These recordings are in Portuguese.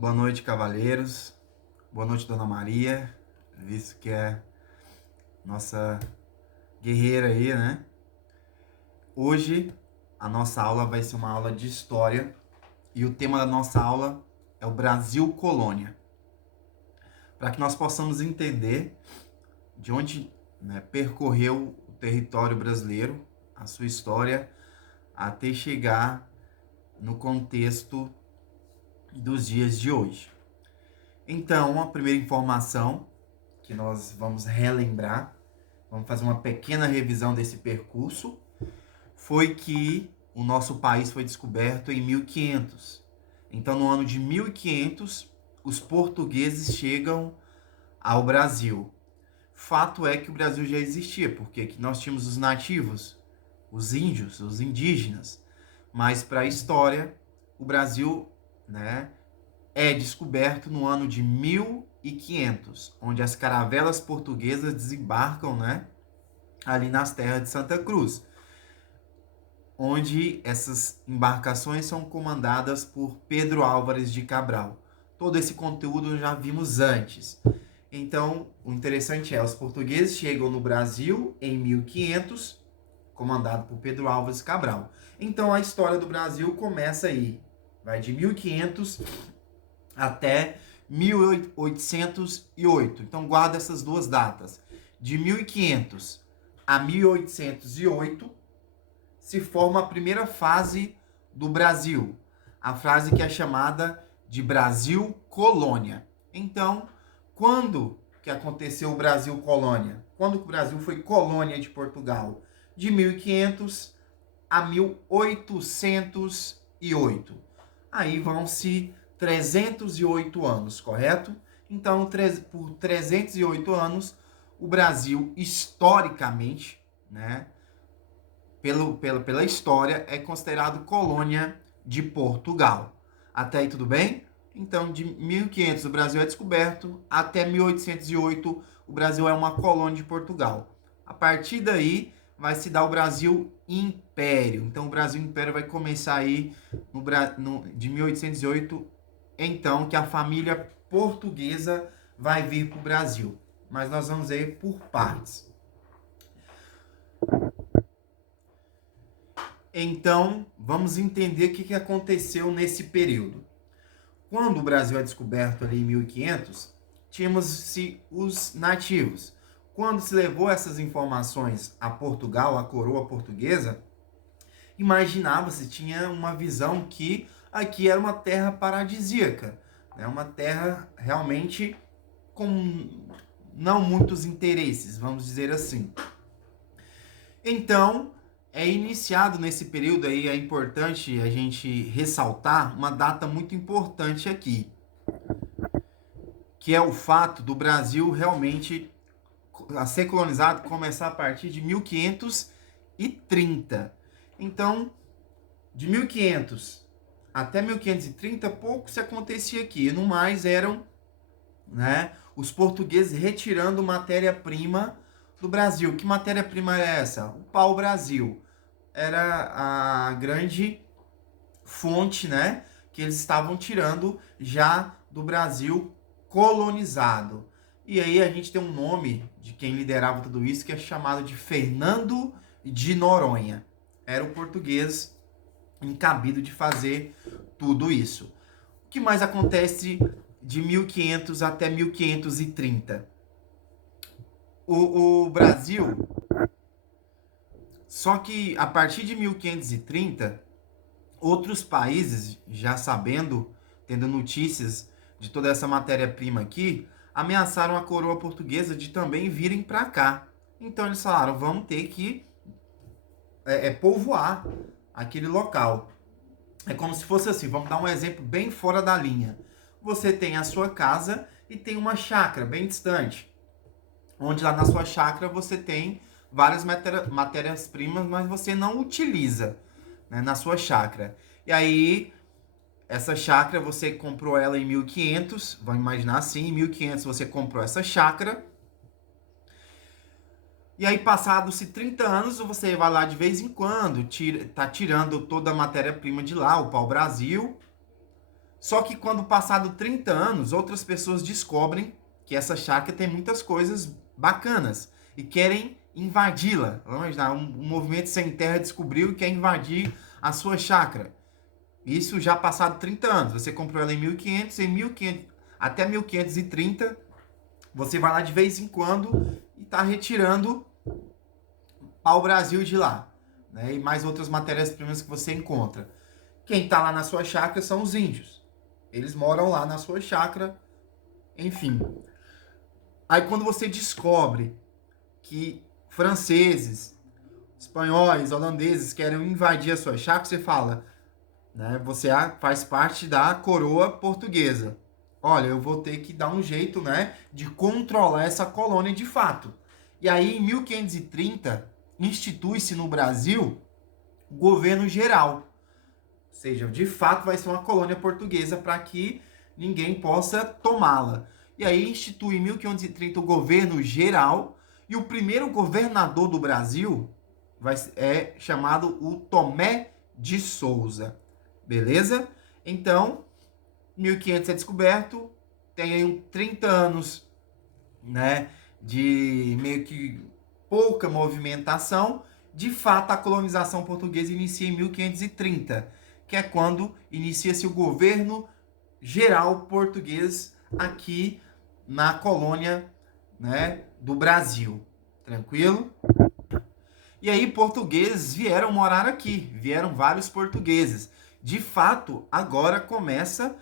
Boa noite, cavaleiros. Boa noite, Dona Maria, visto que é nossa guerreira aí, né? Hoje a nossa aula vai ser uma aula de história e o tema da nossa aula é o Brasil Colônia. Para que nós possamos entender de onde, né, percorreu o território brasileiro, a sua história, até chegar no contexto dos dias de hoje. Então, a primeira informação que nós vamos relembrar, vamos fazer uma pequena revisão desse percurso, foi que o nosso país foi descoberto em 1500. Então, no ano de 1500, os portugueses chegam ao Brasil. Fato é que o Brasil já existia, porque aqui nós tínhamos os nativos, os índios, os indígenas. Mas para a história, o Brasil, né, é descoberto no ano de 1500, onde as caravelas portuguesas desembarcam, né, ali nas terras de Santa Cruz, onde essas embarcações são comandadas por Pedro Álvares de Cabral. Todo esse conteúdo já vimos antes. Então, o interessante é, os portugueses chegam no Brasil em 1500, comandado por Pedro Álvares Cabral. Então, a história do Brasil começa aí, vai de 1500 até 1808. Então, guarda essas duas datas. De 1500 a 1808 se forma a primeira fase do Brasil, a fase que é chamada de Brasil Colônia. Então, quando que aconteceu o Brasil Colônia? Quando que o Brasil foi colônia de Portugal? De 1500 a 1808. Aí vão-se 308 anos, correto? Então, por 308 anos, o Brasil, historicamente, né, pela história, é considerado colônia de Portugal. Até aí tudo bem? Então, de 1500 o Brasil é descoberto, até 1808 o Brasil é uma colônia de Portugal. A partir daí vai se dar o Brasil Império. Então, o Brasil Império vai começar aí de 1808, então, que a família portuguesa vai vir para o Brasil. Mas nós vamos ver por partes. Então, vamos entender o que aconteceu nesse período. Quando o Brasil é descoberto ali em 1500, tínhamos os nativos. Quando se levou essas informações a Portugal, a coroa portuguesa, imaginava-se, tinha uma visão que aqui era uma terra paradisíaca, né? Uma terra realmente com não muitos interesses, vamos dizer assim. Então, é iniciado nesse período aí, é importante a gente ressaltar uma data muito importante aqui, que é o fato do Brasil realmente a ser colonizado começar a partir de 1530. Então, de 1500 até 1530, pouco se acontecia aqui. No mais, eram, né, os portugueses retirando matéria-prima do Brasil. Que matéria-prima é essa? O pau-brasil. Era a grande fonte, né, que eles estavam tirando já do Brasil colonizado. E aí a gente tem um nome de quem liderava tudo isso, que é chamado de Fernando de Noronha. Era o português encabido de fazer tudo isso. O que mais acontece de 1500 até 1530? O Brasil, só que a partir de 1530, outros países, já sabendo, tendo notícias de toda essa matéria-prima aqui, ameaçaram a coroa portuguesa de também virem para cá. Então eles falaram, vamos ter que povoar aquele local. É como se fosse assim, vamos dar um exemplo bem fora da linha. Você tem a sua casa e tem uma chácara bem distante, onde lá na sua chácara você tem várias matérias-primas, mas você não utiliza, né, na sua chácara. E aí, essa chácara, você comprou ela em 1500, vamos imaginar assim, em 1500 você comprou essa chácara, e aí, passados-se 30 anos, você vai lá de vez em quando, tá tirando toda a matéria-prima de lá, o pau-brasil, Só que quando passado 30 anos, outras pessoas descobrem que essa chácara tem muitas coisas bacanas e querem invadi-la. Vamos imaginar, um movimento sem terra descobriu e quer invadir a sua chácara. Isso já passado 30 anos. Você comprou ela em 1500, até 1530, você vai lá de vez em quando e está retirando pau-brasil de lá, né? E mais outras matérias-primas que você encontra. Quem está lá na sua chácara são os índios. Eles moram lá na sua chácara, enfim. Aí quando você descobre que franceses, espanhóis, holandeses querem invadir a sua chácara, você fala, né? Você faz parte da coroa portuguesa. Olha, eu vou ter que dar um jeito, né, de controlar essa colônia de fato. E aí, em 1530, institui-se no Brasil o governo geral. Ou seja, de fato vai ser uma colônia portuguesa para que ninguém possa tomá-la. E aí institui em 1530 o governo geral e o primeiro governador do Brasil é chamado o Tomé de Souza. Beleza? Então, 1500 é descoberto, tem aí 30 anos, né, de meio que pouca movimentação. De fato, a colonização portuguesa inicia em 1530, que é quando inicia-se o governo geral português aqui na colônia, né, do Brasil. Tranquilo? E aí portugueses vieram morar aqui, vieram vários portugueses. De fato, agora começa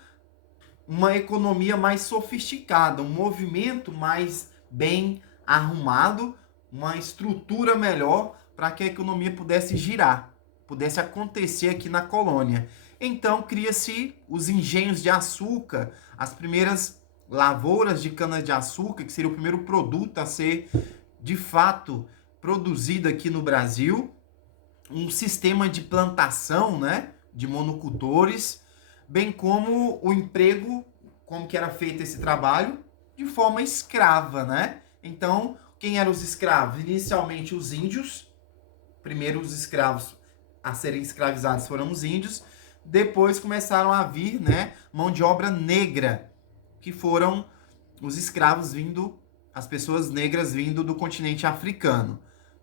uma economia mais sofisticada, um movimento mais bem arrumado, uma estrutura melhor para que a economia pudesse girar, pudesse acontecer aqui na colônia. Então cria-se os engenhos de açúcar, as primeiras lavouras de cana-de-açúcar, que seria o primeiro produto a ser, de fato, produzido aqui no Brasil, um sistema de plantação, né, de monocultores, bem como o emprego, como que era feito esse trabalho, de forma escrava, né? Então, quem eram os escravos? Inicialmente os índios, primeiro os escravos a serem escravizados foram os índios, depois começaram a vir, né, mão de obra negra, que foram os escravos vindo, as pessoas negras vindo do continente africano.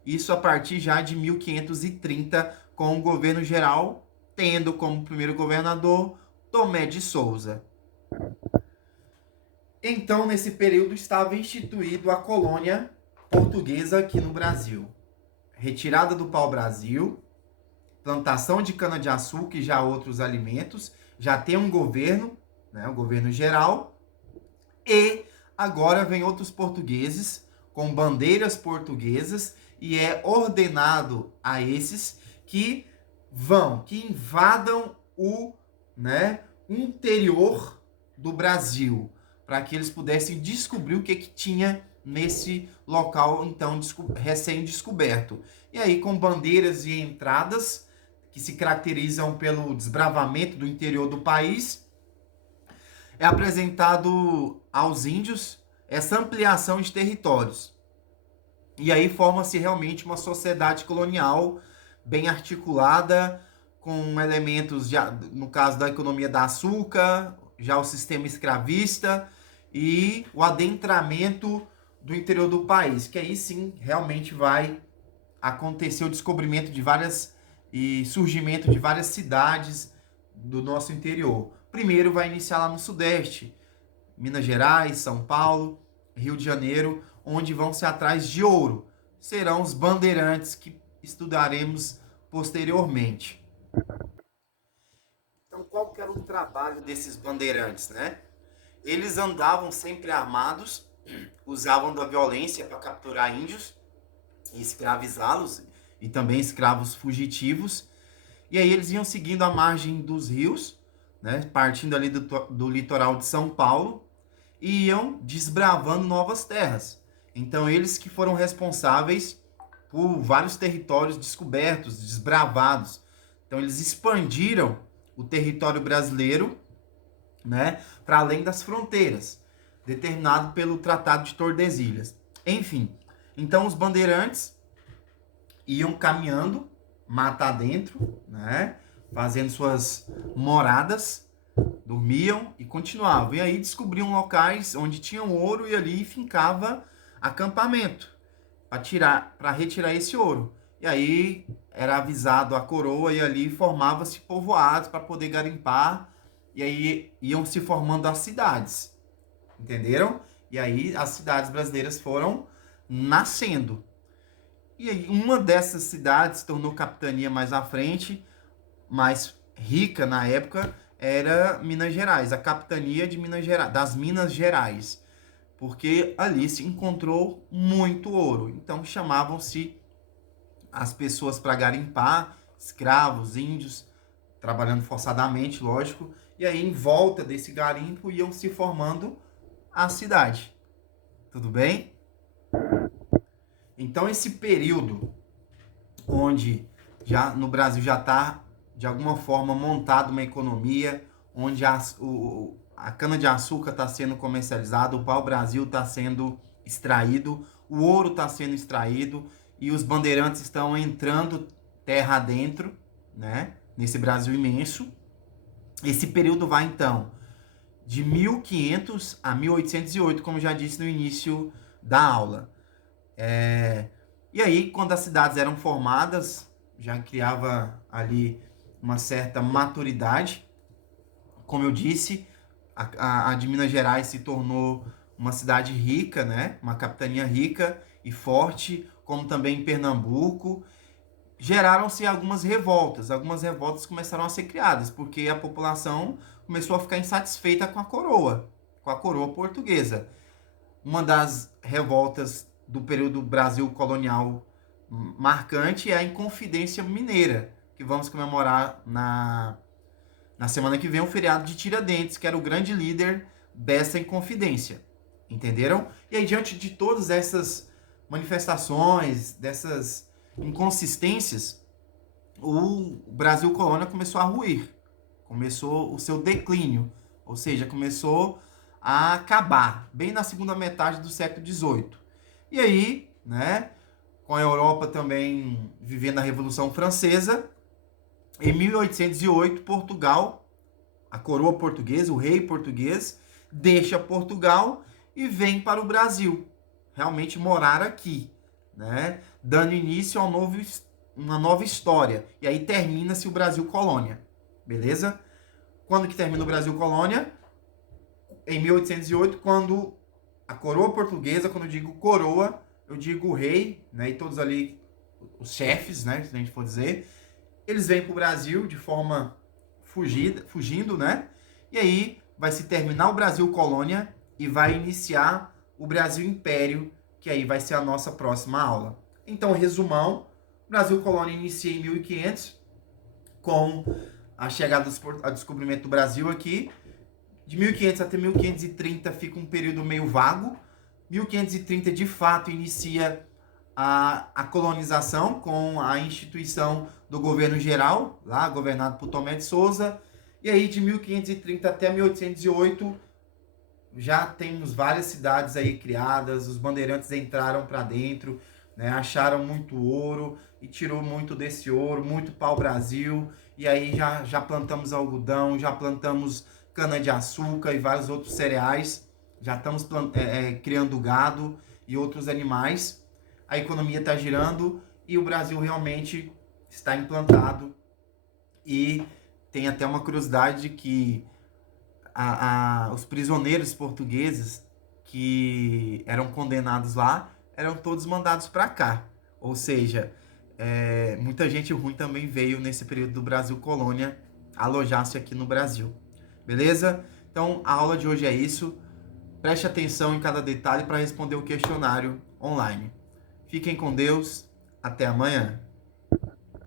Isso a partir já de 1530, com o governo geral tendo como primeiro governador Tomé de Souza. Então, nesse período, estava instituído a colônia portuguesa aqui no Brasil. Retirada do pau-brasil, plantação de cana-de-açúcar e já outros alimentos, já tem um governo, né, o governo geral, e agora vem outros portugueses com bandeiras portuguesas e é ordenado a esses que invadam o, né, interior do Brasil, para que eles pudessem descobrir o que tinha nesse local então recém-descoberto. E aí com bandeiras e entradas que se caracterizam pelo desbravamento do interior do país, é apresentado aos índios essa ampliação de territórios. E aí forma-se realmente uma sociedade colonial bem articulada, com elementos, no caso da economia da açúcar, já o sistema escravista e o adentramento do interior do país, que aí sim realmente vai acontecer o descobrimento de e surgimento de várias cidades do nosso interior. Primeiro vai iniciar lá no Sudeste, Minas Gerais, São Paulo, Rio de Janeiro, onde vão ser atrás de ouro. Serão os bandeirantes que estudaremos posteriormente. Então, qual que era o trabalho desses bandeirantes, né? Eles andavam sempre armados, usavam da violência para capturar índios e escravizá-los, e também escravos fugitivos. E aí eles iam seguindo a margem dos rios, né, partindo ali do litoral de São Paulo, e iam desbravando novas terras. Então eles que foram responsáveis por vários territórios descobertos, desbravados. Então eles expandiram o território brasileiro, né, para além das fronteiras, determinado pelo Tratado de Tordesilhas. Enfim, então os bandeirantes iam caminhando, mata adentro, né, fazendo suas moradas Dormiam e continuavam. E aí descobriam locais onde tinham ouro e ali fincava acampamento para retirar esse ouro. E aí era avisado a coroa e ali formava-se povoados para poder garimpar. E aí iam se formando as cidades. Entenderam? E aí as cidades brasileiras foram nascendo. E aí uma dessas cidades se tornou capitania mais à frente, mais rica na época, era Minas Gerais, a capitania de Minas Gerais, das Minas Gerais, porque ali se encontrou muito ouro. Então chamavam-se as pessoas para garimpar, escravos, índios, trabalhando forçadamente, lógico, e aí em volta desse garimpo iam se formando a cidade. Tudo bem? Então esse período onde já no Brasil já está de alguma forma montado uma economia, onde a cana-de-açúcar está sendo comercializada, o pau-brasil está sendo extraído, o ouro está sendo extraído e os bandeirantes estão entrando terra adentro, né? Nesse Brasil imenso. Esse período vai então de 1500 a 1808, como já disse no início da aula. E aí, quando as cidades eram formadas, já criava ali uma certa maturidade. Como eu disse, a de Minas Gerais se tornou uma cidade rica, né? Uma capitania rica e forte, como também em Pernambuco. Geraram-se algumas revoltas começaram a ser criadas, porque a população começou a ficar insatisfeita com a coroa portuguesa. Uma das revoltas do período Brasil colonial marcante é a Inconfidência Mineira, que vamos comemorar na semana que vem, o feriado de Tiradentes, que era o grande líder dessa Inconfidência. Entenderam? E aí, diante de todas essas manifestações, dessas inconsistências, o Brasil colônia começou a ruir, começou o seu declínio, ou seja, começou a acabar, bem na segunda metade do século XVIII. E aí, né, com a Europa também vivendo a Revolução Francesa, em 1808, Portugal, a coroa portuguesa, o rei português, deixa Portugal e vem para o Brasil, realmente morar aqui, né, dando início a uma nova história. E aí termina-se o Brasil colônia, beleza? Quando que termina o Brasil colônia? Em 1808, quando a coroa portuguesa, quando eu digo coroa, eu digo o rei, né, e todos ali, os chefes, né, se a gente for dizer, eles vêm para o Brasil de forma fugindo, né, e aí vai se terminar o Brasil colônia e vai iniciar o Brasil império, que aí vai ser a nossa próxima aula. Então, resumão, o Brasil colônia inicia em 1500, com a chegada ao descobrimento do Brasil aqui. De 1500 até 1530 fica um período meio vago. 1530, de fato, inicia a colonização com a instituição do governo geral, lá governado por Tomé de Souza. E aí, de 1530 até 1808, já temos várias cidades aí criadas, os bandeirantes entraram para dentro, né, acharam muito ouro e tirou muito desse ouro, muito pau-brasil. E aí já plantamos algodão, já plantamos cana-de-açúcar e vários outros cereais. Já estamos criando gado e outros animais. A economia está girando e o Brasil realmente está implantado. E tem até uma curiosidade de que os prisioneiros portugueses que eram condenados lá eram todos mandados para cá. Ou seja, muita gente ruim também veio nesse período do Brasil colônia alojar-se aqui no Brasil. Beleza? Então, a aula de hoje é isso. Preste atenção em cada detalhe para responder o questionário online. Fiquem com Deus. Até amanhã.